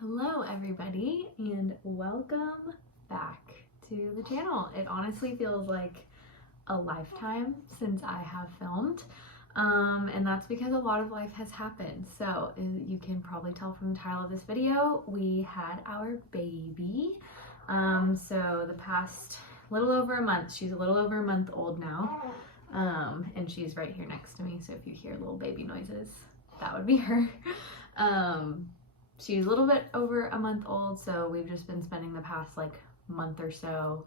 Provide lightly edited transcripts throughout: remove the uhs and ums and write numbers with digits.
Hello everybody and welcome back to the channel. It honestly feels like a lifetime since I have filmed and that's because a lot of life has happened. So you can probably tell from the title of this video, we had our baby. So the past little over a month, she's a little over a month old now, and she's right here next to me, so if you hear little baby noises, that would be her. She's a little bit over a month old, so we've just been spending the past month or so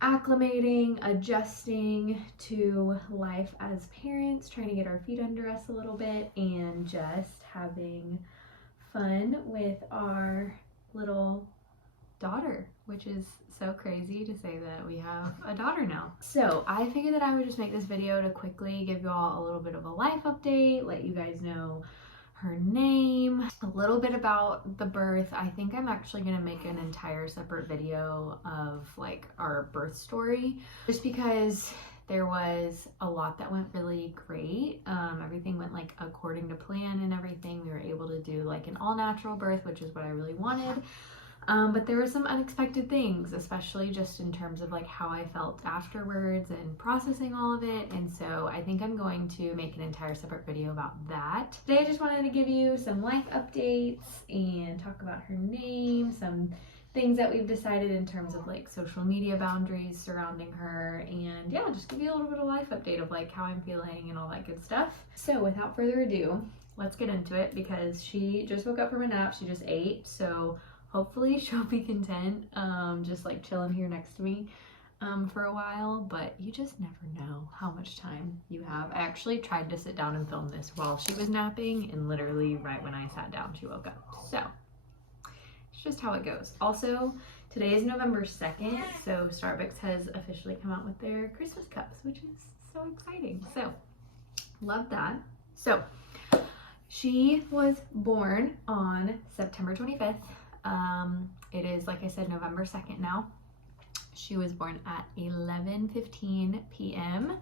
acclimating, adjusting to life as parents, trying to get our feet under us a little bit, and just having fun with our little daughter, which is so crazy to say that we have a daughter now. So I figured that I would just make this video to quickly give you all a little bit of a life update, let you guys know her name, a little bit about the birth. I think I'm actually gonna make an entire separate video of our birth story, just because there was a lot that went really great. Everything went according to plan and everything. We were able to do an all natural birth, which is what I really wanted. But there were some unexpected things, especially just in terms of how I felt afterwards and processing all of it. And so I think I'm going to make an entire separate video about that. Today I just wanted to give you some life updates and talk about her name, some things that we've decided in terms of social media boundaries surrounding her, and yeah, just give you a little bit of life update of how I'm feeling and all that good stuff. So without further ado, let's get into it, because she just woke up from a nap. She just ate, so hopefully she'll be content just chilling here next to me for a while, but you just never know how much time you have. I actually tried to sit down and film this while she was napping, and literally right when I sat down she woke up. So it's just how it goes. Also, today is November 2nd, so Starbucks has officially come out with their Christmas cups, which is so exciting. So love that. So she was born on September 25th. It is, like I said, November 2nd now. She was born at 11:15 p.m.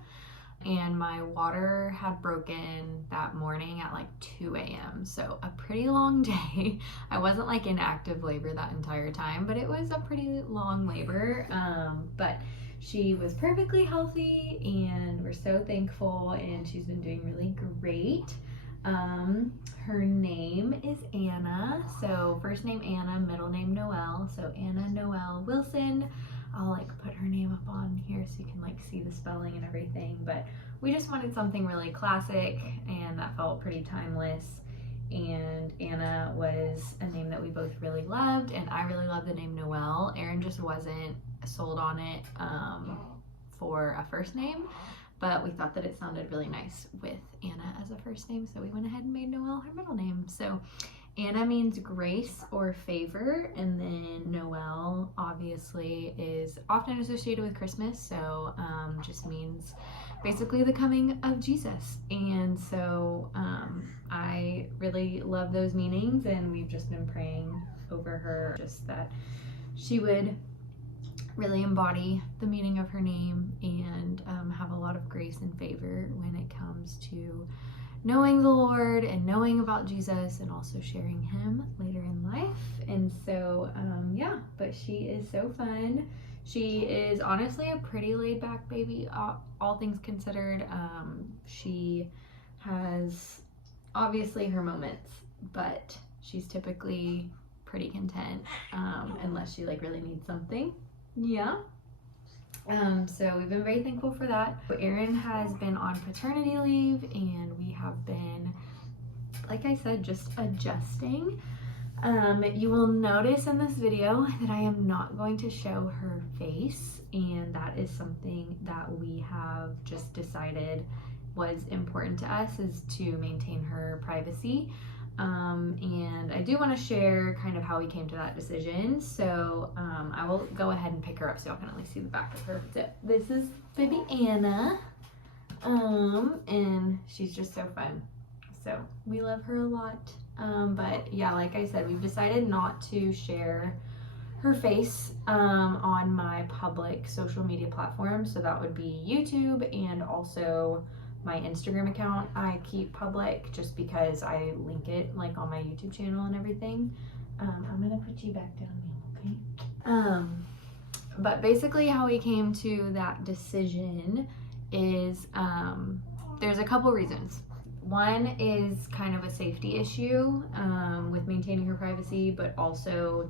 and my water had broken that morning at 2 a.m. So a pretty long day. I wasn't in active labor that entire time, but it was a pretty long labor. But she was perfectly healthy and we're so thankful, and she's been doing really great. Her name is Anna. So first name Anna, middle name Noelle. So Anna Noelle Wilson. I'll put her name up on here so you can see the spelling and everything, but we just wanted something really classic and that felt pretty timeless. And Anna was a name that we both really loved, and I really loved the name Noelle. Erin just wasn't sold on it for a first name, but we thought that it sounded really nice with Anna as a first name, so we went ahead and made Noelle her middle name. So Anna means grace or favor, and then Noelle obviously is often associated with Christmas, so just means basically the coming of Jesus. And so I really love those meanings, and we've just been praying over her, just that she would really embody the meaning of her name and have a lot of grace and favor when it comes to knowing the Lord and knowing about Jesus, and also sharing him later in life. And so yeah, but she is so fun. She is honestly a pretty laid back baby, all things considered. She has obviously her moments, but she's typically pretty content unless she really needs something. Yeah. So we've been very thankful for that. Erin has been on paternity leave, and we have been, like I said, just adjusting. You will notice in this video that I am not going to show her face, and that is something that we have just decided was important to us, is to maintain her privacy. And I do want to share kind of how we came to that decision. So I will go ahead and pick her up so y'all can at least see the back of her. So this is baby Anna, and she's just so fun. So we love her a lot. But yeah, like I said, we've decided not to share her face on my public social media platform. So that would be YouTube, and also my Instagram account I keep public, just because I link it on my YouTube channel and everything. I'm gonna put you back down now, okay? But basically how we came to that decision is there's a couple reasons. One is kind of a safety issue with maintaining her privacy, but also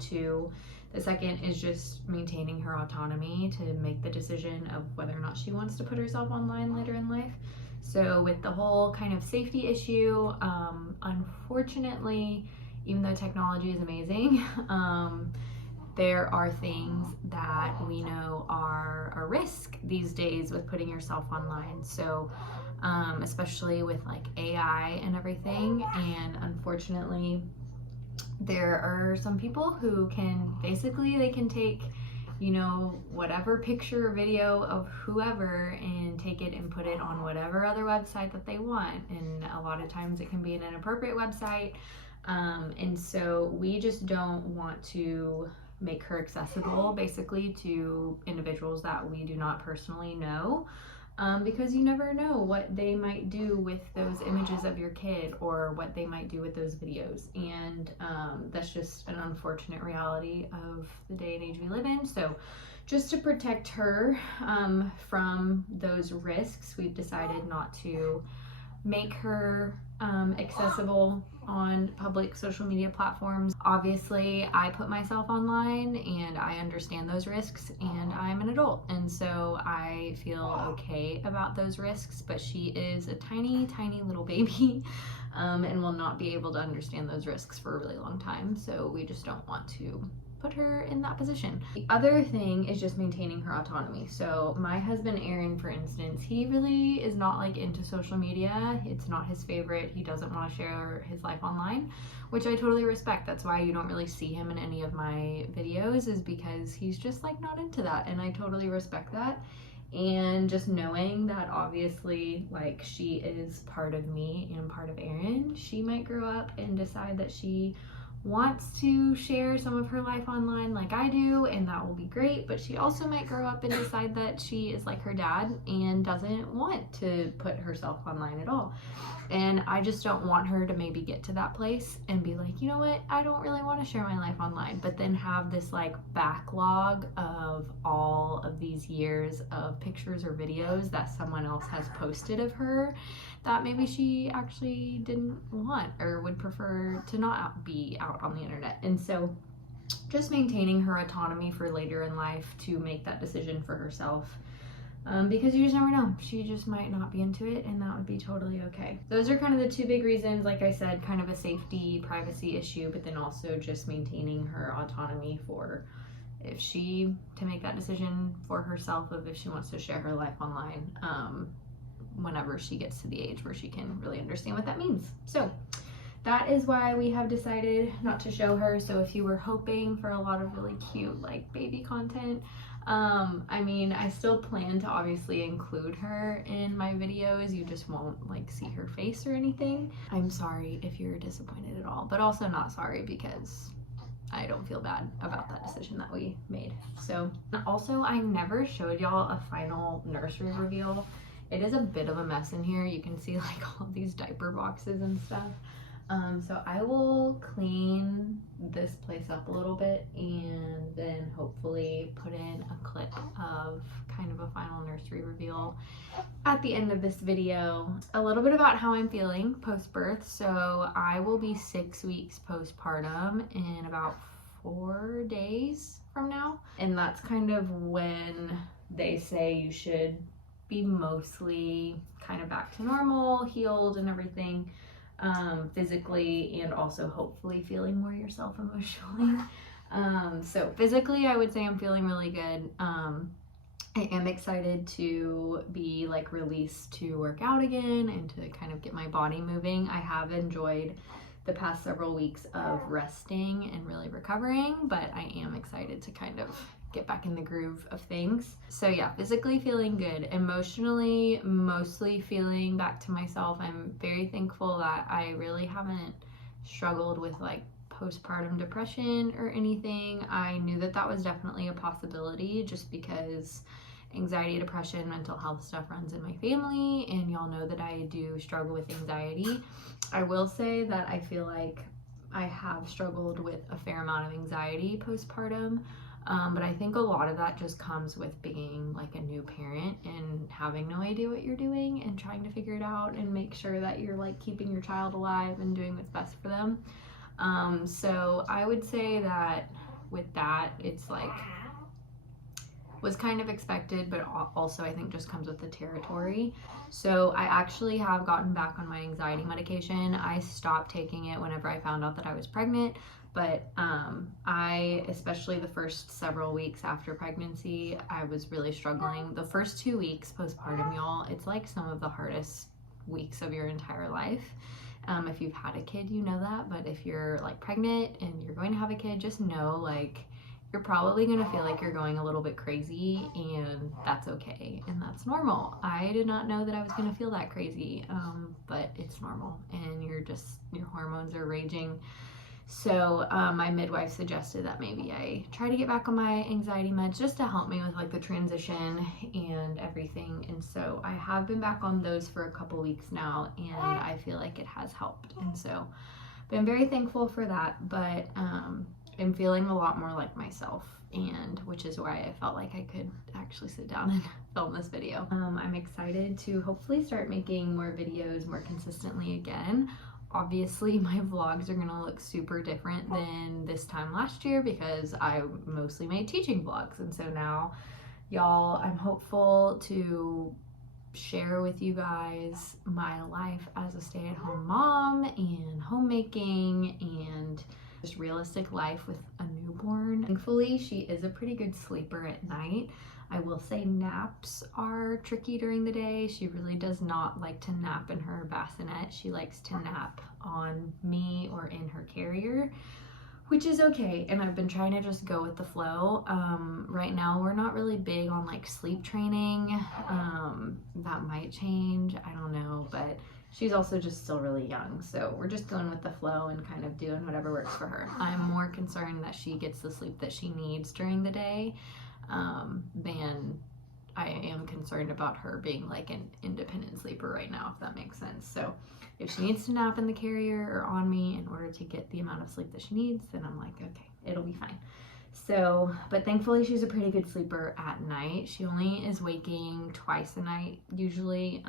the second is just maintaining her autonomy to make the decision of whether or not she wants to put herself online later in life. So with the whole kind of safety issue, unfortunately, even though technology is amazing, there are things that we know are a risk these days with putting yourself online. So especially with like AI and everything. And unfortunately, there are some people who they can take, you know, whatever picture or video of whoever and take it and put it on whatever other website that they want. And a lot of times it can be an inappropriate website. And so we just don't want to make her accessible basically to individuals that we do not personally know. Because you never know what they might do with those images of your kid or what they might do with those videos. And that's just an unfortunate reality of the day and age we live in. So just to protect her from those risks, we've decided not to make her accessible on public social media platforms. Obviously, I put myself online and I understand those risks, and I'm an adult, and so I feel okay about those risks, but she is a tiny, tiny little baby and will not be able to understand those risks for a really long time, so we just don't want to put her in that position. The other thing is just maintaining her autonomy. So my husband Aaron, for instance, he really is not like into social media. It's not his favorite. He doesn't want to share his life online, which I totally respect. That's why you don't really see him in any of my videos, is because he's just like not into that, and I totally respect that. And just knowing that obviously like she is part of me and part of Aaron, she might grow up and decide that she wants to share some of her life online like I do, and that will be great, but she also might grow up and decide that she is like her dad and doesn't want to put herself online at all. And I just don't want her to maybe get to that place and be like, you know what, I don't really want to share my life online, but then have this like backlog of all of these years of pictures or videos that someone else has posted of her that maybe she actually didn't want or would prefer to not be out on the internet. And so just maintaining her autonomy for later in life to make that decision for herself, because you just never know, she just might not be into it, and that would be totally okay. Those are kind of the two big reasons. Like I said, kind of a safety privacy issue, but then also just maintaining her autonomy for to make that decision for herself of if she wants to share her life online whenever she gets to the age where she can really understand what that means. So that is why we have decided not to show her. So if you were hoping for a lot of really cute like baby content, I mean, I still plan to obviously include her in my videos. You just won't like see her face or anything. I'm sorry if you're disappointed at all, but also not sorry because I don't feel bad about that decision that we made. So also, I never showed y'all a final nursery reveal. It is a bit of a mess in here. You can see like all these diaper boxes and stuff. So I will clean this place up a little bit and then hopefully put in a clip of kind of a final nursery reveal at the end of this video. A little bit about how I'm feeling post-birth. So I will be 6 weeks postpartum in about 4 days from now. And that's kind of when they say you should be mostly kind of back to normal, healed and everything. Physically and also hopefully feeling more yourself emotionally. So physically I would say I'm feeling really good. I am excited to be like released to work out again and to kind of get my body moving. I have enjoyed the past several weeks of resting and really recovering, but I am excited to kind of get back in the groove of things. So yeah, physically feeling good. Emotionally, mostly feeling back to myself. I'm very thankful that I really haven't struggled with like postpartum depression or anything. I knew that that was definitely a possibility just because anxiety, depression, mental health stuff runs in my family, and y'all know that I do struggle with anxiety. I will say that I feel like I have struggled with a fair amount of anxiety postpartum. But I think a lot of that just comes with being like a new parent and having no idea what you're doing and trying to figure it out and make sure that you're like keeping your child alive and doing what's best for them. So I would say that with that, it's like was kind of expected, but also I think just comes with the territory. So I actually have gotten back on my anxiety medication. I stopped taking it whenever I found out that I was pregnant, but I, especially the first several weeks after pregnancy, I was really struggling. The first 2 weeks postpartum, y'all, it's like some of the hardest weeks of your entire life. If you've had a kid, you know that, but if you're like pregnant and you're going to have a kid, just know like you're probably going to feel like you're going a little bit crazy, and that's okay, and that's normal. I did not know that I was going to feel that crazy, but it's normal, and your hormones are raging. So my midwife suggested that maybe I try to get back on my anxiety meds just to help me with like the transition and everything. And so I have been back on those for a couple weeks now, and I feel like it has helped. And so been very thankful for that, but I'm feeling a lot more like myself, and which is why I felt like I could actually sit down and film this video. I'm excited to hopefully start making more videos more consistently again. Obviously my vlogs are gonna look super different than this time last year because I mostly made teaching vlogs, and so now, y'all, I'm hopeful to share with you guys my life as a stay-at-home mom and homemaking and just realistic life with a newborn. Thankfully, she is a pretty good sleeper at night. I will say naps are tricky during the day. She really does not like to nap in her bassinet. She likes to nap on me or in her carrier, which is okay. And I've been trying to just go with the flow. Right now, we're not really big on like sleep training. That might change, I don't know, but she's also just still really young, so we're just going with the flow and kind of doing whatever works for her. I'm more concerned that she gets the sleep that she needs during the day than I am concerned about her being like an independent sleeper right now, if that makes sense. So if she needs to nap in the carrier or on me in order to get the amount of sleep that she needs, then I'm like, okay, it'll be fine. So, but thankfully she's a pretty good sleeper at night. She only is waking twice a night usually,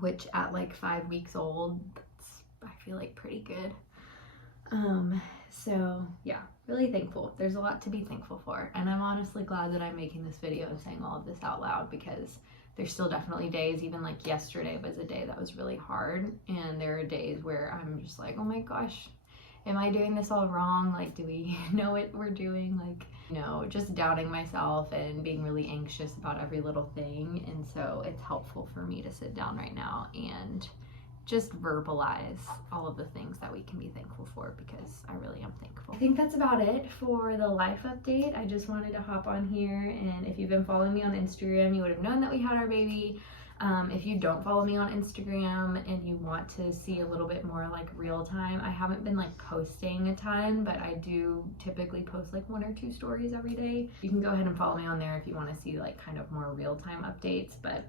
which at like 5 weeks old, that's, I feel like, pretty good. So yeah, really thankful. There's a lot to be thankful for, and I'm honestly glad that I'm making this video and saying all of this out loud, because there's still definitely days, even like yesterday was a day that was really hard, and there are days where I'm just like, oh my gosh, am I doing this all wrong? Like, do we know what we're doing? Like, you know, just doubting myself and being really anxious about every little thing. And so it's helpful for me to sit down right now and just verbalize all of the things that we can be thankful for, because I really am thankful. I think that's about it for the life update. I just wanted to hop on here, and if you've been following me on Instagram, you would have known that we had our baby. If you don't follow me on Instagram and you want to see a little bit more like real time, I haven't been like posting a ton, but I do typically post like 1 or 2 stories every day. You can go ahead and follow me on there if you want to see like kind of more real time updates, but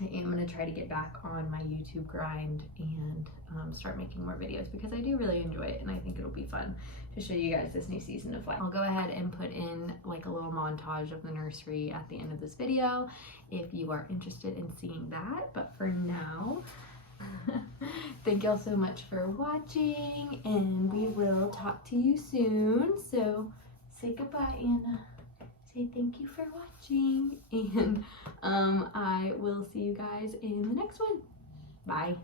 I am going to try to get back on my YouTube grind and start making more videos, because I do really enjoy it, and I think it'll be fun to show you guys this new season of life. I'll go ahead and put in like a little montage of the nursery at the end of this video if you are interested in seeing that. But for now, thank y'all so much for watching, and we will talk to you soon. So say goodbye, Anna. Say thank you for watching, and I will see you guys in the next one. Bye.